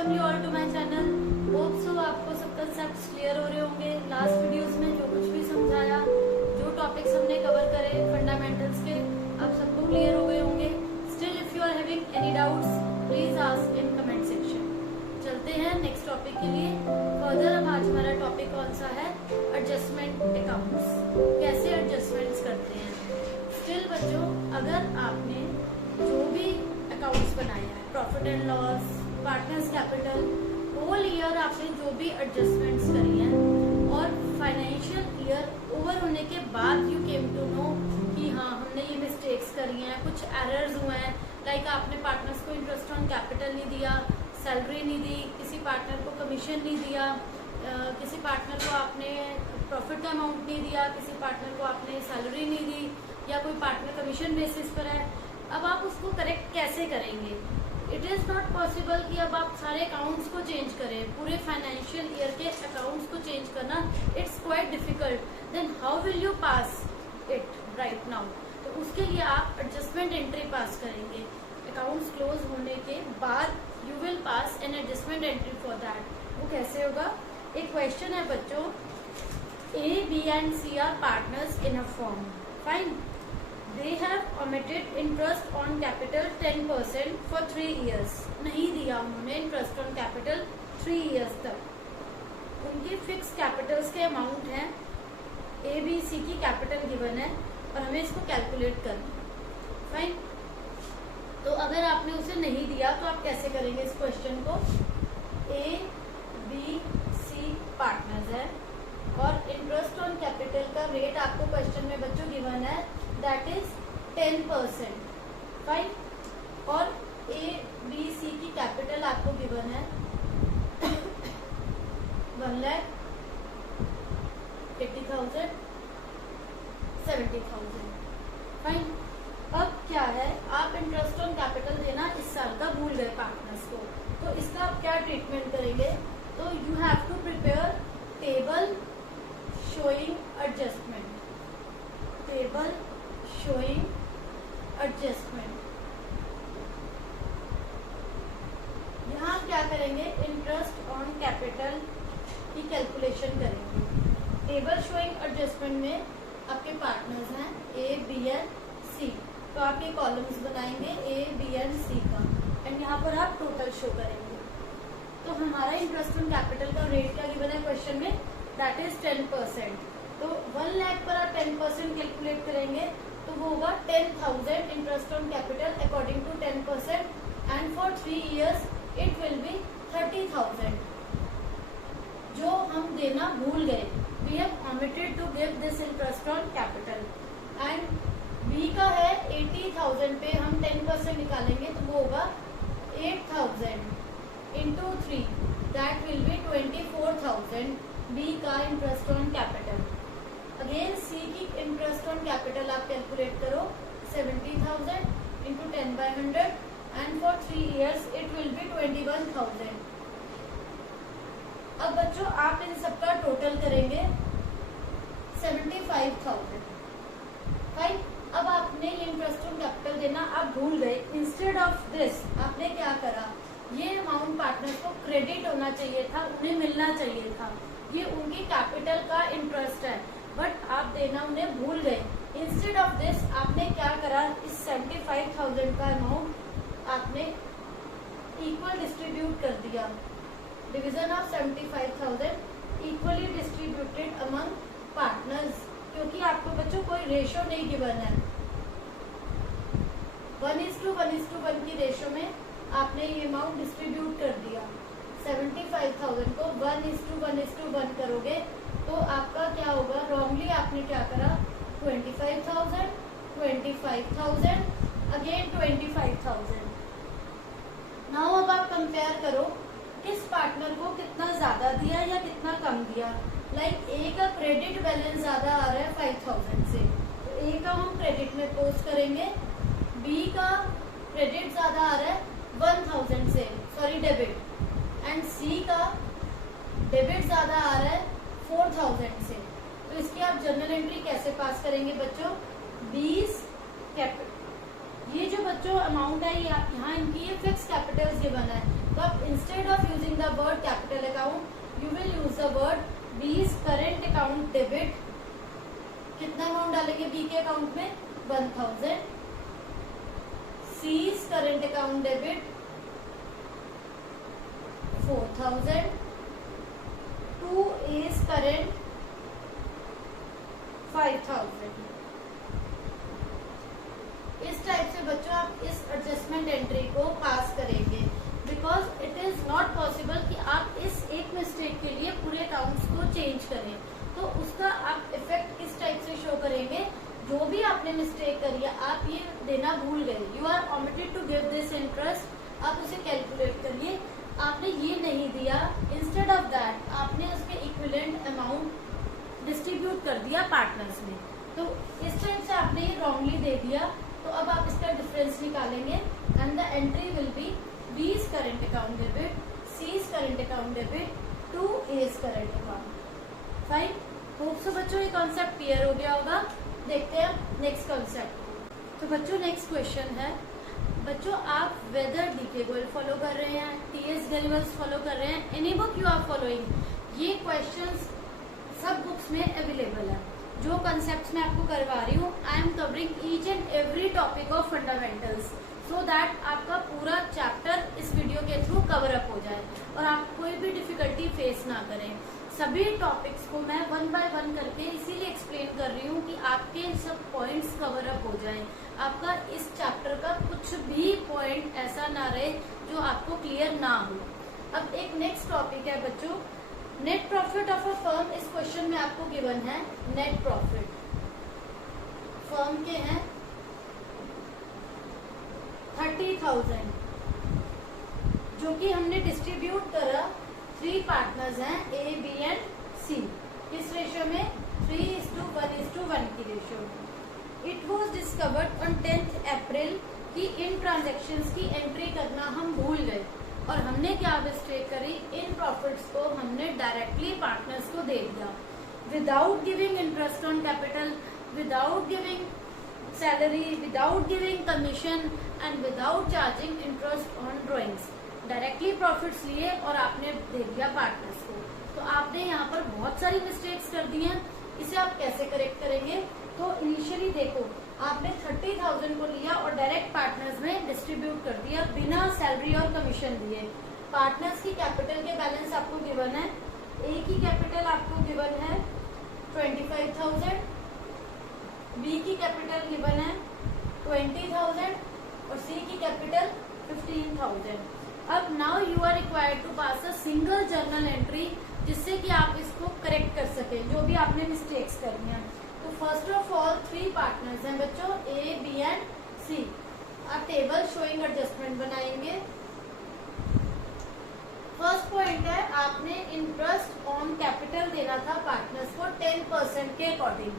Welcome you all to my channel. Hope so आपको सब concepts clear हो रहे होंगे। लास्ट वीडियोस में जो कुछ भी समझाया, जो टॉपिक्स हमने कवर करे फंडामेंटल्स के, आप सबको क्लियर हो गए होंगे। Still if you are having any doubts please ask in comment section. चलते हैं नेक्स्ट टॉपिक के लिए फर्दर। अब आज हमारा टॉपिक कौन सा है? Adjustment accounts. कैसे एडजस्टमेंट्स करते हैं। स्टिल बच्चों, अगर आपने जो भी अकाउंट्स बनाया है, profit and loss, partners capital, whole year आपने जो भी एडजस्टमेंट्स करी हैं और फाइनेंशियल ईयर ओवर होने के बाद यू केम टू नो कि हाँ हमने ये मिस्टेक्स करी हैं, कुछ एरर्स हुए हैं, लाइक आपने पार्टनर्स को इंटरेस्ट ऑन कैपिटल नहीं दिया, सैलरी नहीं दी, किसी पार्टनर को कमीशन नहीं दिया, किसी पार्टनर को आपने प्रॉफिट का अमाउंट नहीं दिया, किसी पार्टनर को आपने सैलरी नहीं दी, या कोई पार्टनर कमीशन बेसिस पर है। अब आप उसको करेक्ट कैसे करेंगे? इट इज नॉट पॉसिबल कि अब आप सारे अकाउंट्स को चेंज करें, पूरे फाइनेंशियल ईयर के अकाउंट्स को चेंज करना it's quite difficult. Then how will you pass it right now? तो उसके लिए आप एडजस्टमेंट एंट्री पास करेंगे। अकाउंट्स क्लोज होने के बाद you will pass an adjustment entry for that. वो कैसे होगा? एक क्वेश्चन है बच्चों, A B and C are partners in a firm. Fine, they have omitted interest on capital 10% for 3 years। नहीं दिया उन्होंने इंटरेस्ट ऑन कैपिटल 3 years तक। उनकी फिक्स कैपिटल्स के अमाउंट हैं, ए बी सी की कैपिटल गिवन है और हमें इसको कैलकुलेट करना है। फाइन, तो अगर आपने उसे नहीं दिया तो आप कैसे करेंगे इस क्वेश्चन को? ए बी सी पार्टनर्स है और इंटरेस्ट ऑन कैपिटल का रेट आपको क्वेश्चन में बच्चों गिवन है, दैट इज 10%। फाइन, और ए बी सी की कैपिटल आपको गिवन है 1,80,000, 70,000। फाइन, अब क्या है, आप इंटरेस्ट ऑन कैपिटल देना इस साल का भूल गए पार्टनर्स को, तो इसका आप क्या ट्रीटमेंट करेंगे? तो you have to prepare table showing adjustment. Table showing adjustment. यहाँ क्या करेंगे? इंटरेस्ट ऑन कैपिटल की कैलकुलेशन करेंगे। टेबल शोइंग एडजस्टमेंट में आपके पार्टनर्स हैं ए बी एंड सी, तो आप ये कॉलम्स बनाएंगे ए बी एंड सी का, एंड यहाँ पर आप टोटल शो करेंगे। तो हमारा इंटरेस्ट ऑन कैपिटल का रेट क्या गिवन है क्वेश्चन में? That is 10%। तो 1 लाख पर आप 10% कैलकुलेट करेंगे तो वो होगा 10,000 interest on capital according to 10%, and for 3 years it will be 30,000 जो हम देना भूल गए। We have omitted to give this interest on capital. And B का है 80,000 पे हम 10% निकालेंगे तो वो होगा 8,000 into 3, that will be 24,000 B का interest on capital. Again C की इंटरेस्ट ऑन कैपिटल आप कैलकुलेट करो 70,000 into 10/100, and for 3 years it will be 21,000। अब बच्चों आप इन सबका टोटल करेंगे 75,000। फाइन, अब आपने ये इंटरेस्ट ऑन कैपिटल देना आप भूल गए। इंस्टेड ऑफ दिस आपने क्या करा? ये अमाउंट पार्टनर को क्रेडिट होना चाहिए था, उन्हें मिलना चाहिए था। ये उनकी कैपिटल का इंटरेस्ट है, बट आप देना उन्हें भूल गए। इंस्टेड ऑफ दिस आपने क्या करा? इस 75,000 का अमाउंट आपने इक्वल डिस्ट्रीब्यूट कर दिया। Division of 75,000 equally distributed among partners, क्योंकि आपको बच्चों कोई रेशो नहीं गिवन है। 1:1:1 की रेशो में आपने ये अमाउंट डिस्ट्रीब्यूट कर दिया। 75,000 को 1:1:1 करोगे तो आपका क्या होगा? रॉन्गली आपने क्या करा? 25,000, 25,000, अगेन 25,000। नाउ अब आप कंपेयर करो किस पार्टनर को कितना ज्यादा दिया या कितना कम दिया। लाइक ए का क्रेडिट बैलेंस ज्यादा आ रहा है 5,000 से, तो ए का हम क्रेडिट में पोस्ट करेंगे। बी का क्रेडिट ज्यादा आ रहा है 1,000 से, सॉरी डेबिट, एंड सी का डेबिट ज्यादा आ रहा है 4,000 से। तो इसकी आप जर्नल एंट्री कैसे पास करेंगे बच्चों? 20 कैपिटल, ये जो बच्चों अमाउंट है यहाँ इनकी ये फिक्स कैपिटल्स गिवन है, तो तो अब instead of using the word capital account you will use the word B's current account debit. कितना अमाउंट डालेंगे बी के अकाउंट में 1000। C's current account debit 4000। To A's current 5000। इस टाइप से बच्चों आप इस एडजस्टमेंट एंट्री को पास करेंगे, because it is not possible कि आप इस एक मिस्टेक के लिए पूरे अकाउंट्स को चेंज करें। तो उसका आप इफेक्ट किस टाइप से शो करेंगे, जो भी आपने मिस्टेक करी है आप ये देना भूल गए, you are omitted to give this interest, आप उसे कैलकुलेट करिए, आपने ये नहीं दिया, इंस्टेड ऑफ दैट आपने उसके इक्विवेलेंट अमाउंट डिस्ट्रीब्यूट कर दिया पार्टनर्स में। तो इस टाइप से आपने ये रॉन्गली दे दिया। तो अब आप इसका डिफरेंस निकालेंगे and the entry will be B's current account debit, C's current account debit, to A's current account. Fine, hope so बच्चों ये कॉन्सेप्ट क्लियर हो गया होगा। देखते हैं नेक्स्ट कॉन्सेप्ट। तो बच्चों नेक्स्ट क्वेश्चन है, बच्चों आप वेदर डीके गोयल फॉलो कर रहे हैं, टीएस डेरिवेटिव्स फॉलो कर रहे हैं, any book you are following, ये क्वेश्चंस सब बुक्स में अवेलेबल है। जो कॉन्सेप्ट्स मैं आपको करवा रही हूँ, I am covering each and every topic of fundamentals, so that आपका पूरा चैप्टर इस वीडियो के थ्रू कवर अप हो जाए और आप कोई भी डिफिकल्टी फेस ना करें। सभी टॉपिक्स को मैं वन बाय वन करके इसीलिए एक्सप्लेन कर रही हूँ कि आपके सब पॉइंट्स कवर अप हो जाएं, आपका इस चैप्टर का कुछ भी पॉइंट ऐसा ना रहे जो आपको क्लियर ना हो। अब एक नेक्स्ट टॉपिक है बच्चों, net profit of a firm. इस क्वेश्चन में आपको गिवन है नेट प्रॉफिट फर्म के हैं 30,000, जो कि हमने डिस्ट्रीब्यूट करा 3 पार्टनर्स हैं ए बी एंड सी, किस रेशियो में 3:1:1 की ratio. It was discovered on 10th अप्रैल कि इन ट्रांजेक्शन्स की एंट्री करना हम भूल गए और हमने क्या मिस्टेक करी, इन प्रॉफिट्स को हमने डायरेक्टली पार्टनर्स को दे दिया without giving interest on capital, without giving salary, without giving commission and without charging interest on drawings. Directly profits लिए और आपने दे दिया पार्टनर्स को। तो आपने यहाँ पर बहुत सारी मिस्टेक्स कर दी हैं, इसे आप कैसे करेक्ट करेंगे। तो इनिशियली देखो आपने 30,000 को लिया और डायरेक्ट पार्टनर्स में डिस्ट्रीब्यूट कर दिया बिना सैलरी और कमीशन दिए। पार्टनर्स की कैपिटल के बैलेंस आपको गिवन है, ए की कैपिटल आपको गिवन है 25,000, बी की कैपिटल गिवन है 20,000 और सी की कैपिटल 15,000। अब now you are required to pass a single journal entry, जिससे कि आप इसको करेक्ट कर सके जो भी आपने मिस्टेक्स करनी है। तो फर्स्ट ऑफ ऑल 3 पार्टनर्स हैं बच्चों ए बी एंड सी। आप टेबल शोइंग एडजस्टमेंट बनाएंगे। फर्स्ट पॉइंट है आपने इंटरेस्ट ऑन कैपिटल देना था पार्टनर्स को 10% के अकॉर्डिंग।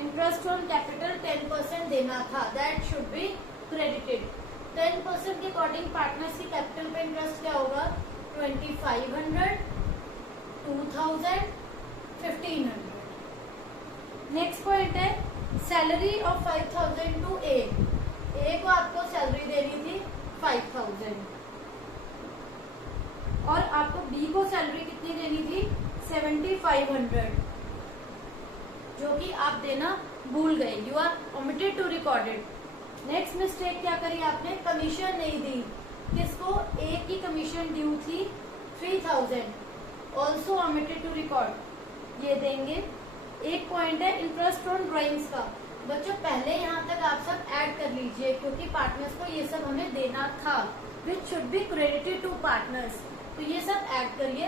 इंटरेस्ट ऑन कैपिटल 10% देना था, दैट शुड बी क्रेडिटेड। 10% के अकॉर्डिंग पार्टनर्स की कैपिटल पे इंटरेस्ट क्या होगा 2500, 2000, 1500। नेक्स्ट पॉइंट है सैलरी ऑफ 5,000 टू ए को आपको सैलरी देनी थी 5,000 और आपको बी को सैलरी कितनी देनी थी 7,500, जो कि आप देना भूल गए, you are omitted to record it. Next mistake क्या करी आपने, कमीशन नहीं दी। किसको, ए की कमीशन ड्यू थी 3,000, ऑल्सो ओमिटेड टू रिकॉर्ड, ये देंगे। एक पॉइंट है इंटरेस्ट ऑन ड्राइंग्स का। बच्चों पहले यहाँ तक आप सब ऐड कर लीजिए क्योंकि पार्टनर्स को ये सब हमें देना था, which should be credited to partners. तो ये सब ऐड करिए।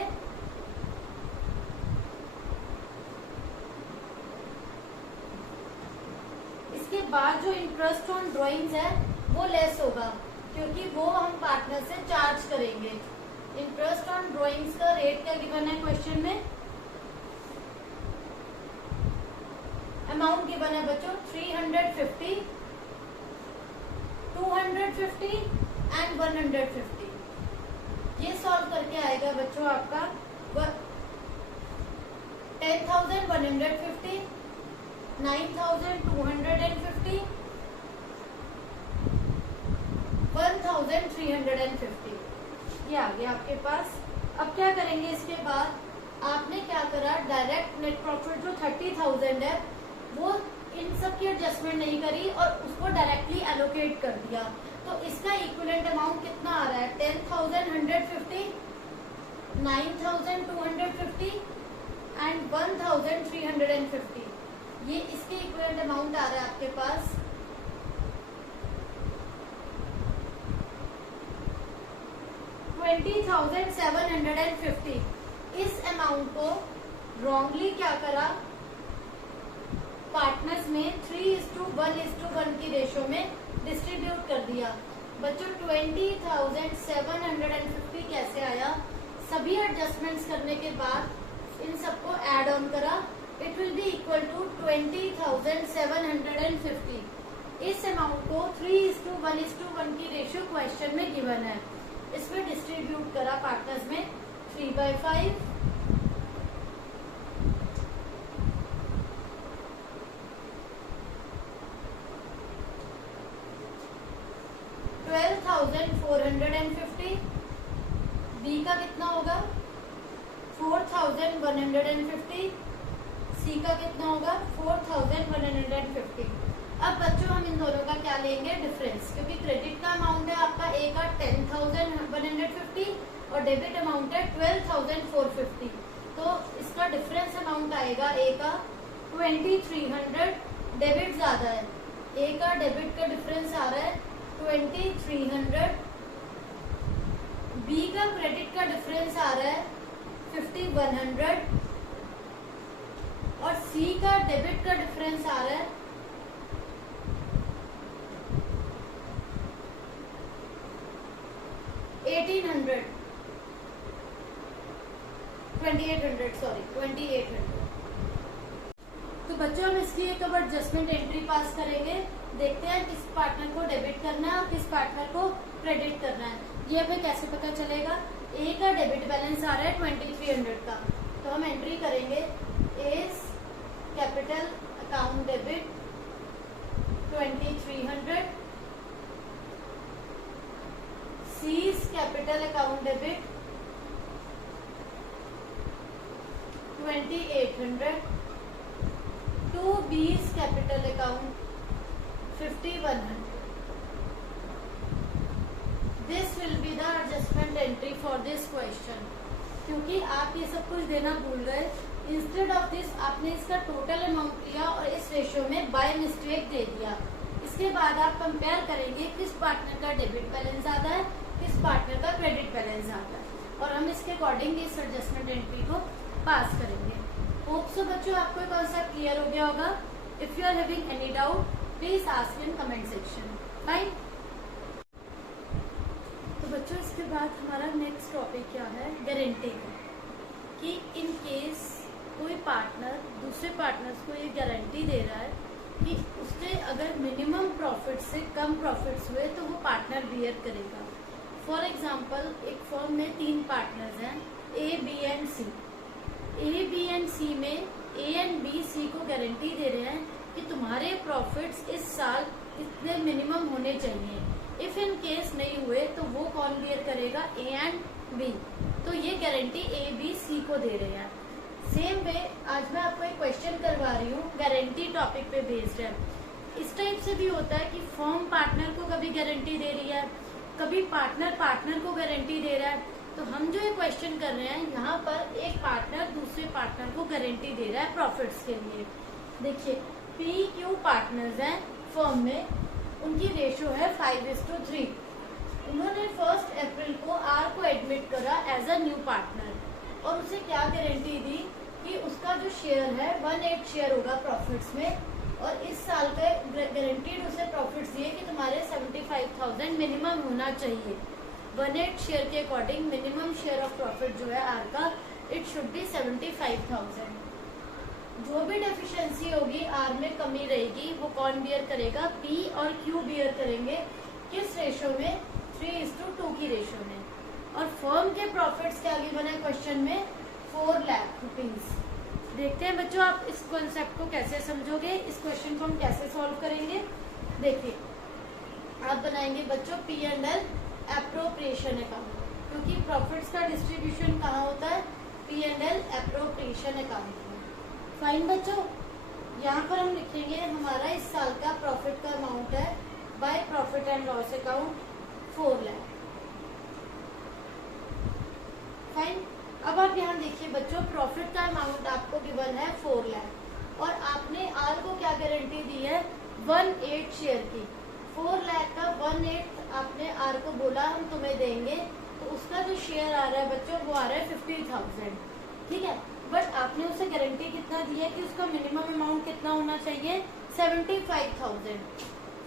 इसके बाद जो इंटरेस्ट ऑन ड्राइंग्स है वो लेस होगा क्योंकि वो हम पार्टनर से चार्ज करेंगे। इंटरेस्ट ऑन ड्राइंग्स का रेट क्या गिवन है क्वेश्चन में, अमाउंट गिवन है बच्चों 350, 250 एंड 150। ये सॉल्व करके आएगा बच्चों आपका 10,150, 9,250, 1,350। ये आ गया आपके पास। अब क्या करेंगे, इसके बाद आपने क्या करा, डायरेक्ट नेट प्रॉफिट जो 30,000 है वो इन सब की एडजस्टमेंट नहीं करी और उसको डायरेक्टली एलोकेट कर दिया। तो इसका इक्विवेलेंट अमाउंट कितना आ रहा है, 10,150, 9,250 एंड 1,350। ये इसके इक्विवेलेंट अमाउंट आ रहा है आपके पास। $20,750। इस अमाउंट को रॉन्गली क्या करा, पार्टनर्स में 3:1:1 की रेशो में डिस्ट्रीब्यूट कर दिया। बच्चों 20,750 कैसे आया, सभी एडजस्टमेंट्स करने के बाद इन सबको ऐड ऑन करा, it will be equal to 20,750। इस अमाउंट को 3:1:1 की रेशियो क्वेश्चन में गिवन है, इसमें डिस्ट्रीब्यूट करा पार्टनर्स में 3/5, 12,450। बी का कितना होगा 4,150, सी का कितना होगा 4,150। अब बच्चों हम इन दोनों का क्या लेंगे, डिफरेंस, क्योंकि क्रेडिट का अमाउंट है आपका ए का 10,150 और डेबिट अमाउंट है 12,450। तो इसका डिफरेंस अमाउंट आएगा ए का 2,300, डेबिट ज्यादा है, ए का डेबिट का डिफरेंस आ रहा है 2,300, बी का क्रेडिट का डिफरेंस आ रहा है 5,100 और सी का डेबिट का डिफरेंस आ रहा है 2,800 तो बच्चों हम इसकी एक अब एडजस्टमेंट एंट्री पास करेंगे, देखते हैं किस पार्टनर को डेबिट करना है और किस पार्टनर को क्रेडिट करना है। ये हमें कैसे पता चलेगा, ए का डेबिट बैलेंस आ रहा है 2,300 का, तो हम एंट्री करेंगे A's capital account debit 2,300, C's capital account debit 2,800, to B's capital account 5,100। This will be the adjustment entry for this question. क्योंकि आप ये सब कुछ देना भूल गए, इंस्टेड ऑफ दिस आपने इसका टोटल अमाउंट लिया और इस रेशियो में बाय मिस्टेक दे दिया। इसके बाद आप कंपेयर करेंगे किस पार्टनर का डेबिट बैलेंस ज्यादा है, किस पार्टनर का क्रेडिट बैलेंस ज्यादा है, और हम इसके अकॉर्डिंग इस एडजस्टमेंट एंट्री को पास करेंगे। होप सो बच्चों आपको कॉन्सेप्ट क्लियर हो गया होगा। If you are having any doubt please ask in comment section. Fine. तो बच्चों इसके बाद हमारा नेक्स्ट टॉपिक क्या है, गारंटी का, कि इन केस कोई पार्टनर दूसरे पार्टनर्स को ये गारंटी दे रहा है कि उसके अगर मिनिमम प्रॉफिट से कम प्रॉफिट्स हुए तो वो पार्टनर बियर करेगा। फॉर एग्जाम्पल एक फर्म में 3 पार्टनर्स हैं, A B and C. A B and C में ए एंड बी सी को गारंटी दे रहे हैं कि तुम्हारे प्रॉफिट्स इस साल इतने मिनिमम होने चाहिए। इफ इन केस नहीं हुए तो वो कौन बियर करेगा, ए एंड बी। तो ये गारंटी ए बी सी को दे रहे हैं। सेम वे आज मैं आपको एक क्वेश्चन करवा रही हूँ, गारंटी टॉपिक पे बेस्ड है। इस टाइप से भी होता है कि फर्म पार्टनर को कभी गारंटी दे रही है, कभी पार्टनर पार्टनर को गारंटी दे रहा है। तो हम जो ये क्वेश्चन कर रहे हैं यहाँ पर एक पार्टनर दूसरे पार्टनर को गारंटी दे रहा है प्रॉफिट्स के लिए। देखिए पी क्यू पार्टनर्स हैं फर्म में, उनकी रेशियो है 5:3। उन्होंने 1 अप्रैल को आर को एडमिट करा एज अ न्यू पार्टनर और उसे क्या गारंटी दी कि उसका जो शेयर है 1/8 शेयर होगा प्रॉफिट्स में, और इस साल का गारंटीड उसे प्रॉफिट्स दिए कि तुम्हारे 75,000 मिनिमम होना चाहिए। 1/8 शेयर के according minimum share of profit जो है आर का, इट शुड बी 75,000। जो भी डेफिशिएंसी होगी आर में कमी रहेगी वो कौन बियर करेगा, पी और क्यू बियर करेंगे। किस रेशियो में, 3:2 की रेशियो में। और फर्म के प्रॉफिट्स क्या गिवन है क्वेश्चन में, 4 लाख रुपीज। देखते हैं बच्चों आप इस कॉन्सेप्ट को कैसे समझोगे, इस क्वेश्चन को हम कैसे सॉल्व करेंगे। देखिए आप बनाएंगे बच्चों P&L एप्रोप्रिएशन अकाउंट। क्योंकि प्रॉफिट्स का डिस्ट्रीब्यूशन कहाँ होता है, P&L एप्रोप्रिएशन अकाउंट में। फाइन बच्चों, यहाँ पर हम लिखेंगे हमारा इस साल का प्रॉफिट का अमाउंट है by profit and loss account 4 lakh. Fine. अब आप यहाँ देखिए बच्चों, प्रॉफिट का अमाउंट आपको गिवन है 4 लाख और आपने आर को क्या गारंटी दी है, 1/8 शेयर की। 4 लाख का 1/8 आपने आर को बोला हम तुम्हें देंगे, तो उसका जो शेयर आ रहा है बच्चों वो आ रहा है 50,000, ठीक है। बट आपने उसे गारंटी कितना दी है कि उसका मिनिमम अमाउंट कितना होना चाहिए, 75,000।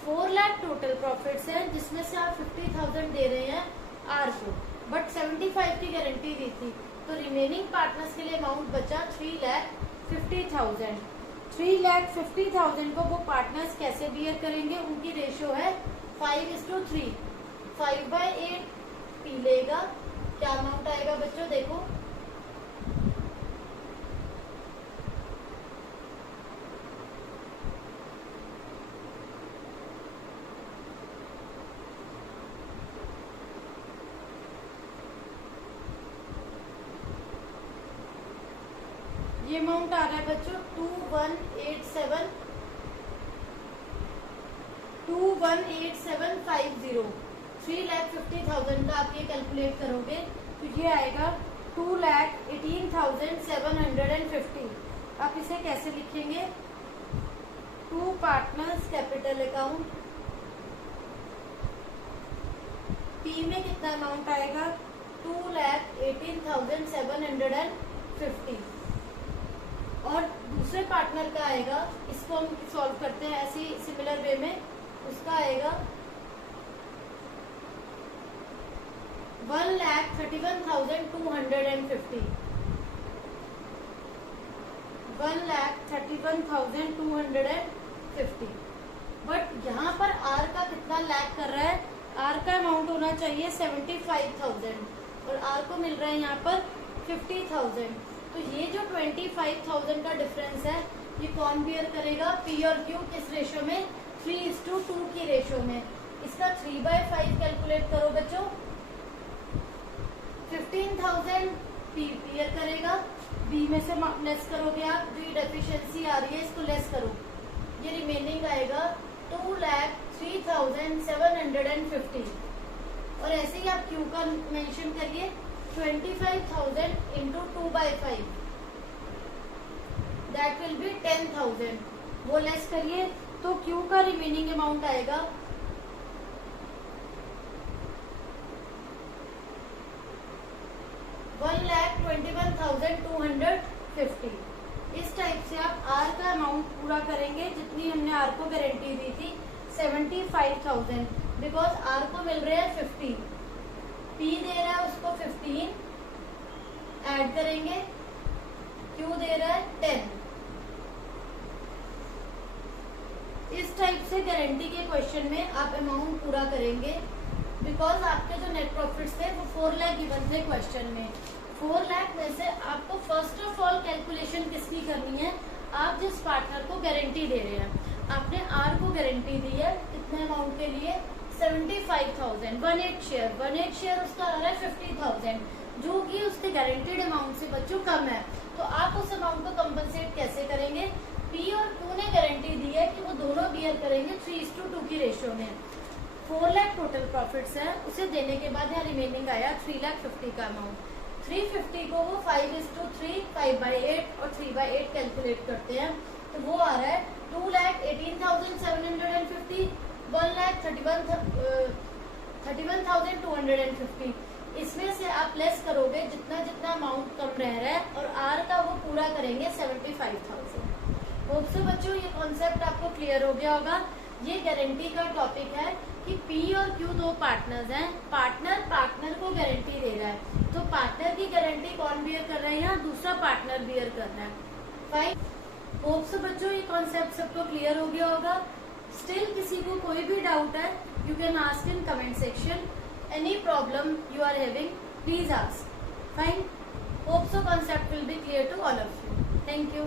4 लाख टोटल प्रॉफिट्स है जिसमें से आप 50,000 दे रहे हैं आर को, बट 75 की गारंटी दी थी, तो रिमेनिंग पार्टनर्स के लिए अमाउंट बचा 3,50,000। 3,50,000 को वो पार्टनर्स कैसे बियर करेंगे, उनकी रेशियो है 5:3। 5/8 पी लेगा, क्या अमाउंट आएगा बच्चों देखो, ये अमाउंट आ रहा है बच्चों 218750। 3,50,000 का आप ये कैलकुलेट करोगे तो ये आएगा 2,18,750। आप इसे कैसे लिखेंगे, 2 पार्टनर्स कैपिटल अकाउंट, पी में कितना अमाउंट आएगा, 2,18,750 और दूसरे पार्टनर का आएगा, इसको हम सॉल्व करते हैं ऐसी सिमिलर वे में, उसका आएगा 1,31,250। 1,31,250। बट यहाँ पर आर का कितना लैक कर रहा है, आर का अमाउंट होना चाहिए 75,000 और आर को मिल रहा है यहाँ पर 50,000। तो ये जो 25,000 का डिफरेंस है ये कौन बियर करेगा, पी और क्यू किस रेशो में, 3:2 की रेशो में। इसका 3/5 कैलकुलेट करो बच्चों, 15,000 पी बियर करेगा, बी में से लेस करोगे आप, जो ये डेफिशिएंसी आ रही है इसको लेस करो, ये रिमेनिंग आएगा 2,03,750। और ऐसे ही आप क्यू का मेंशन करिए, 25,000 into 2/5 दैट विल बी 10,000। वो लेस करिए तो क्यू का रिमेनिंग अमाउंट आएगा 1,21,250। इस टाइप से आप आर का अमाउंट पूरा करेंगे जितनी हमने आर को गारंटी दी थी 75,000, बिकॉज आर को मिल रहे हैं 50, पी दे रहा है उसको 15, ऐड करेंगे, क्यू दे रहा है 10। इस टाइप से गारंटी के क्वेश्चन में आप अमाउंट पूरा करेंगे, बिकॉज आपके जो नेट प्रॉफिट्स थे वो 4 लाख गिवन थे क्वेश्चन में। 4 लाख में से आपको फर्स्ट ऑफ ऑल कैलकुलेशन किसकी करनी है, आप जिस पार्टनर को गारंटी दे रहे हैं, आपने आर को गारंटी दी है कितने अमाउंट के लिए, 75,000, 1/8 शेयर। 1/8 शेयर उसका आ रहा है 50,000, जो कि उसके गारंटीड अमाउंट से बच्चों कम है। तो आप उस अमाउंट को कंपनसेट कैसे करेंगे, पी और क्यू ने गारंटी दी है कि वो दोनों बियर करेंगे 3:2 की रेशियो में। 4 लाख टोटल प्रॉफिट्स है, उसे देने के बाद यहाँ रिमेनिंग आया 3,50,000 का अमाउंट। 350 को वो 5:3, 5/8 और 3/8 कैलकुलेट करते हैं, तो वो आ रहा है 2,18,750, 1,31,250। इसमें से आप लेस करोगे जितना जितना अमाउंट कम रह रहा है, और आर का वो पूरा करेंगे 75,000। होप सो बच्चों ये कॉन्सेप्ट आपको क्लियर हो गया होगा। ये गारंटी का टॉपिक है कि पी और क्यू 2 पार्टनर्स हैं, पार्टनर को गारंटी दे रहा है, तो पार्टनर की गारंटी कौन बियर कर रहा है, यहाँ दूसरा पार्टनर बियर कर रहा है। फाइन। होप सो बच्चों ये कॉन्सेप्ट सबको क्लियर हो गया होगा। स्टिल किसी को कोई भी डाउट है, you can ask in comment section. Any problem you are having, please ask. Fine. Hope so concept will be clear to all of you. Thank you.